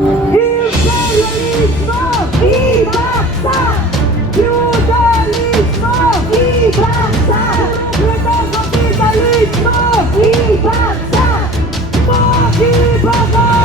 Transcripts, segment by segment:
Imperialismo! Ibagsak! Feudalismo! Ibagsak! Kapitalismo! Ibagsak! Makibagak!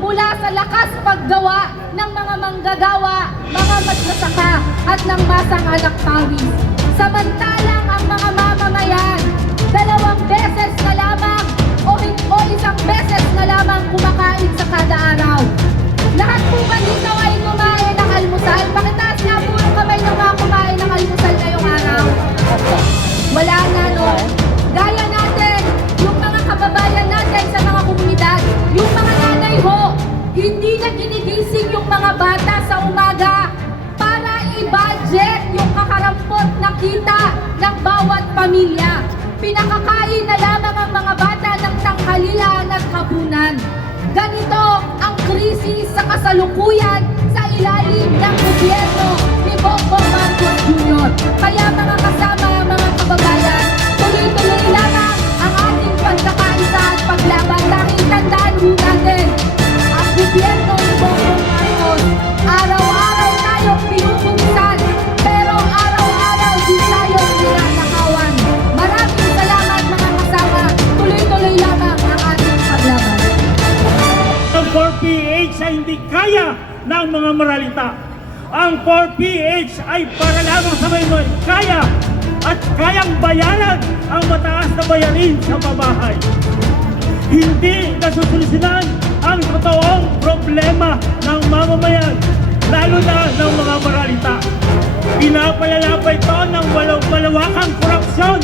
Mula sa lakas paggawa ng mga manggagawa, mga magsasaka at ng masang anak pawis. Samantalang ang mga mamamayan, 2 beses na lamang o 1 beses na lamang kumakain sa kada araw. Lahat po ba dito ay kumain ng almusal? Pakitaas nga po yung kamay ng mga kumain ng almusal ngayong araw. Wala na, no? Gaya natin, yung mga kababayan natin sa mga komunidad, yung mga nanay ho, hindi na ginigising yung mga bata sa umaga para i-budget yung kakarampot na kita ng bawat pamilya. Pinakakain na lamang ang mga bata ng tanghalian at hapunan. Ganito ang krisis sa kasalukuyan sa ilalim ng gobyerno ni Bongbong Marcos Jr. Kaya mga kasama, mga kababayan, tuloy-tuloy lamang ang ating pagkakaisa at paglaban dahil tandaan ho natin, ang gobyerno ni Bongbong Marcos, araw-araw tayong pinupugisan, pero araw-araw din tayong ninanakawan. Maraming salamat mga kasama, tuloy-tuloy lamang ang ating paglaban. Ang 4PH ay hindi kaya ng mga moralita. Ang 4PH ay para lamang sa may kaya at kayang bayaran ang mataas na bayarin sa pabahay. Hindi nasusolusyonan ang totoong problema ng mamamayan, lalo na ng mga moralita. Pinapalala pa ito ng malawakang korupsyon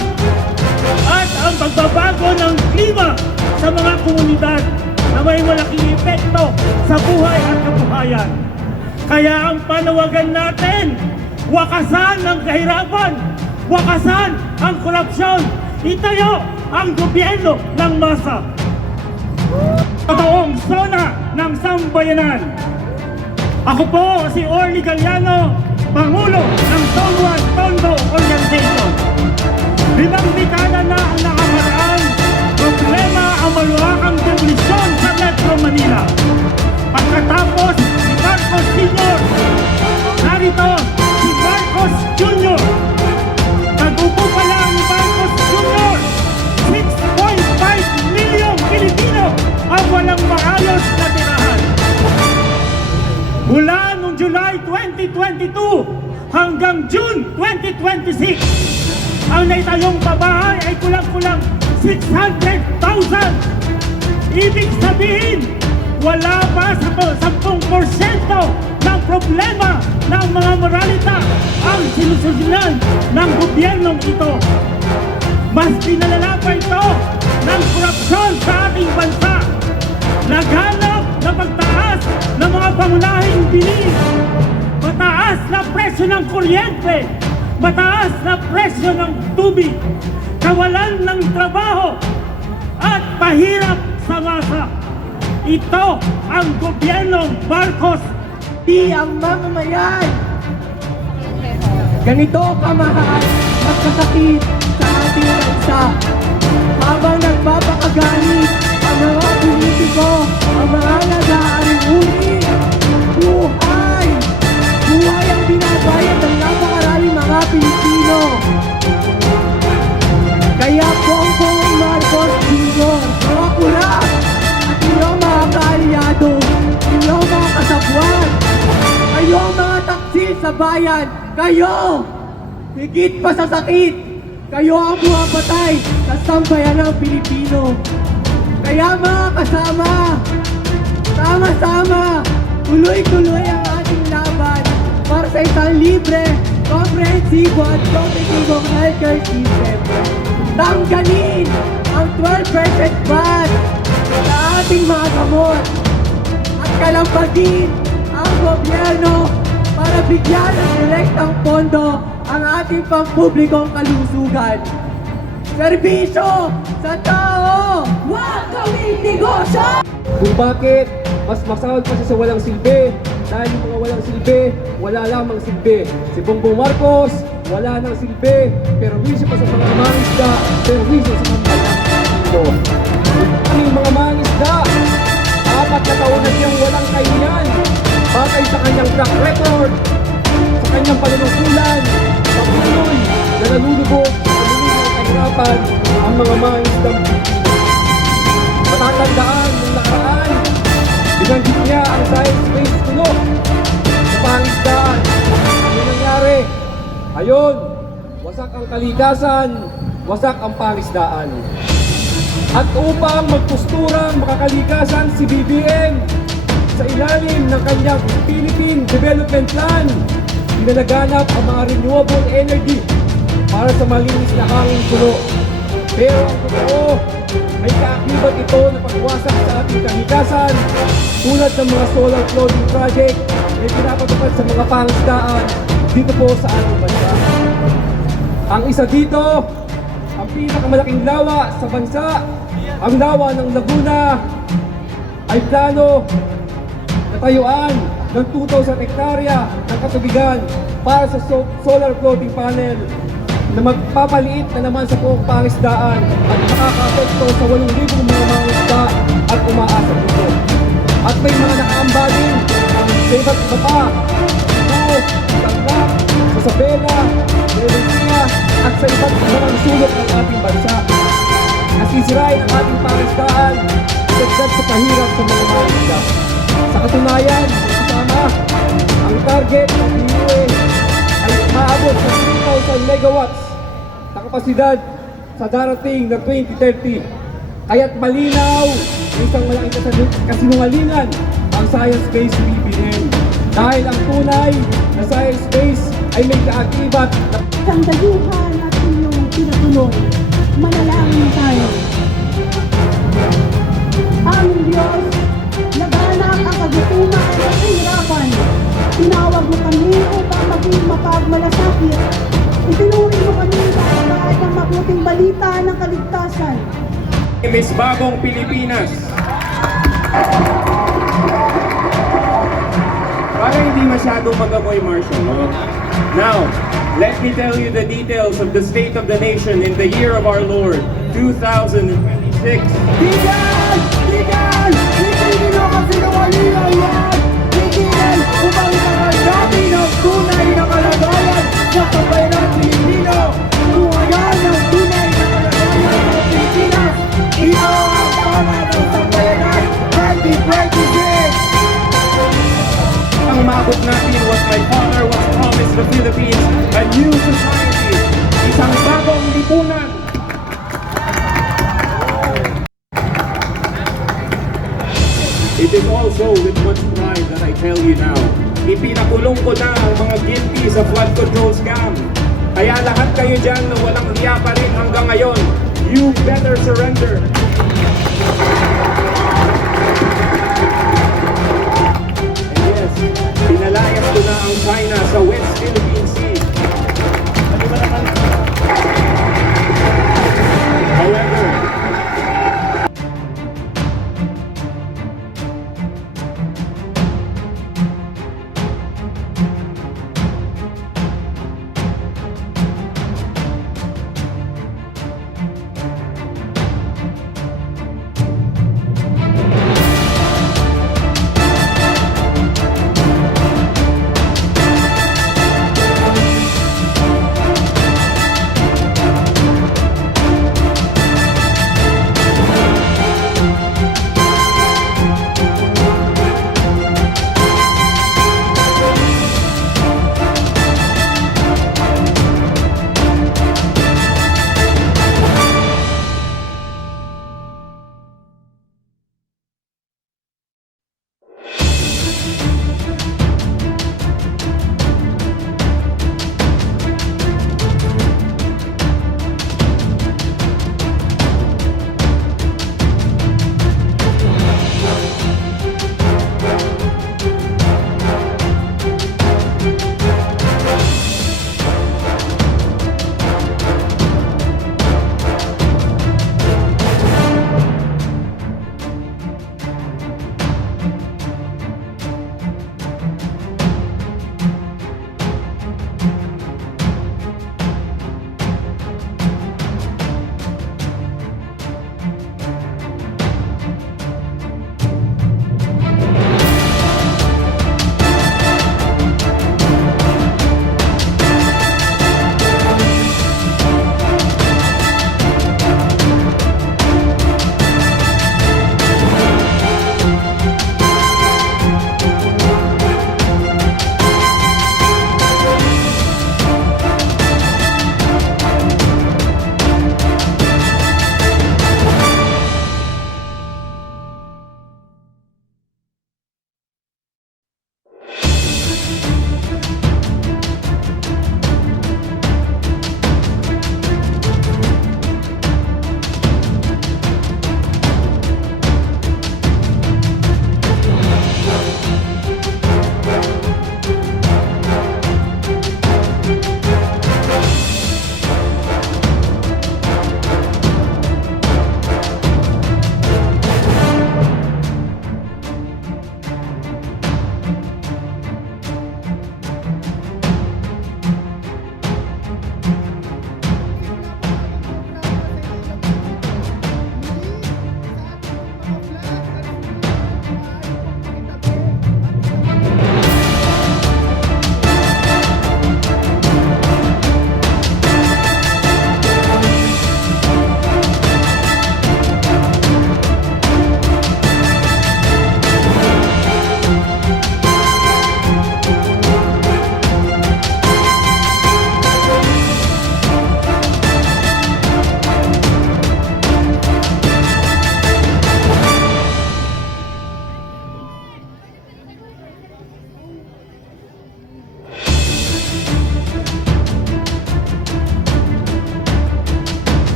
at ang pagbabago ng klima sa mga komunidad na may malaking epekto sa buhay at kabuhayan. Kaya ang panawagan natin, wakasan ang kahirapan, wakasan ang korupsyon, itayo ang gobyerno ng masa. Totoong zona ng sambayanan. Ako po si Orly Galliano, Pangulo ng Zone 1 Tondo Organization. 5 dekada na ang nakakaraan, problema ang maluwakang demolition sa Metro Manila. Pagkatapos ni Marcos Sr., narito si Marcos Jr. Nagupo pa lang ni Marcos Jr., 6.5 milyong Pilipino ang walang maayos na 2022 hanggang June 2026. Ang naitayong pabahay ay kulang-kulang 600,000. Ibig sabihin, wala pa sa 10% ng problema ng mga moralita ang sinusunod ng gobyernong ito. Mas pinalala pa ito ng korupsyon sa ating bansa. Naghanap na pagtaas ng mga pangunahing bilihin, mataas na presyo ng kuryente, mataas na presyo ng tubig, kawalan ng trabaho, at pahirap sa masa. Ito ang gobyernong Marcos. Di ang mamamayan. Ganito kamahal at kasakit sa ating bansa. Habang nagpapakaganit ang mga politiko, ang mga nag-aaring uri. Buhay! Buhay ang binabayad ng napakaraming mga Pilipino. Kaya Bongbong Marcos Jr., mga kurap, at inyong mga kaalyado, inyong mga kasabwat, kayo mga taksil sa bayan, kayo! Higit pa sa sakit, kayo ang pumapatay sa sambayan ng Pilipino. Kaya mga kasama, sama-sama, tuloy-tuloy ang ating laban para sa isang libre, komprehensibo at kompetitibong healthcare system. Tanggalin ang 12% VAT sa ating mga gamot at kalampagin ang gobyerno para bigyan ng direktang pondo ang ating pampublikong kalusugan. Serbisyo sa tao! Huwag gawing negosyo! Kung bakit mas masahol pa siya sa walang silbi dahil yung mga walang silbi, wala lamang silbi. Si Bongbong Marcos, wala nang silbi, pero wisyo pa sa mga mangisda, pero wisyo sa mga ito. Ano yung mga mangisda? 4 na taon na siyang walang kahiyan, batay sa kanyang track record, sa kanyang panunungkulan, patuloy na nalulubog, nalulubog ng kahirapan ang mga mangisdang matatandaan ng nakaraan. Binanggit niya ang science-based tulog sa pangisdaan. Ano nangyari? Ayun, wasak ang kalikasan, wasak ang pangisdaan. At upang magposturang makakalikasan si BBM sa ilalim ng kanyang Philippine Development Plan, inalaganap ang mga renewable energy para sa malinis na hangin puno. Pero ang totoo, may kaakibat ito na pagwasak sa ating kalikasan tulad ng mga solar floating project na pinapatupad sa mga pangisdaan dito po sa ating bansa. Ang isa dito, ang pinakamalaking lawa sa bansa, ang lawa ng Laguna, ay plano na tayuan ng 2,000 hektarya ng katubigan para sa solar floating panel na magpapaliit na naman sa buong pangisdaan at makaka-apekto sa 8,000 mga mangisda at umaasa dito. At may mga nakaamba din sa iba't iba pa, Cebu, Tanglak, Isabela, Valencia at sa iba't ibang sulok ng ating bansa. Nasisirain ang ating pangisdaan dagdag sa pahirap sa mga mangisda. Sa katunayan, kasama, ang target ng DOE ay maabot sa 3,000 megawatts na kapasidad sa darating na 2030. Kaya't malinaw, isang malaking kasinungalingan ang science-based BBM. Dahil ang tunay na science-based ay may kaakibat na Ang dayuhan at inyong pinatulong, manalangin tayo. Aming Diyos, laganap ang kagutuman at kahirapan. Tinawag mo kami upang maging mapagmalasakit. Itinuloy mo kami sa pagkakat ng mabuting balita ng kaligtasan. Miss Bagong Pilipinas. Para hindi masyadong mag-amoy martial law. Now, let me tell you the details of the state of the nation in the year of our Lord, 2026. Tigil! Tigil! Hindi nyo kasi nawalihan yan! Tigil! Upang ikakagabi ng tunay na kalagayan sa sambayan ng Pilipino! Tungayan ng tunay na kalagayan ng Pilipinas! Ito ang tama ng sambayanan 2026! Ang maabot natin was my Philippines a new society, isang bagong lipunan. It is also with much pride that I tell you now, ipinakulong ko na ang mga guilty sa flood control scam. Kaya lahat kayo dyan na walang hiya pa rin hanggang ngayon, you better surrender. And yes, pinalayas ko na ang China sa West Philippine Sea. However,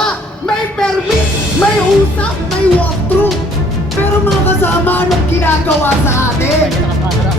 ginagawa. May permit, may usap, may walkthrough. Pero mga kasama, anong ginagawa sa atin?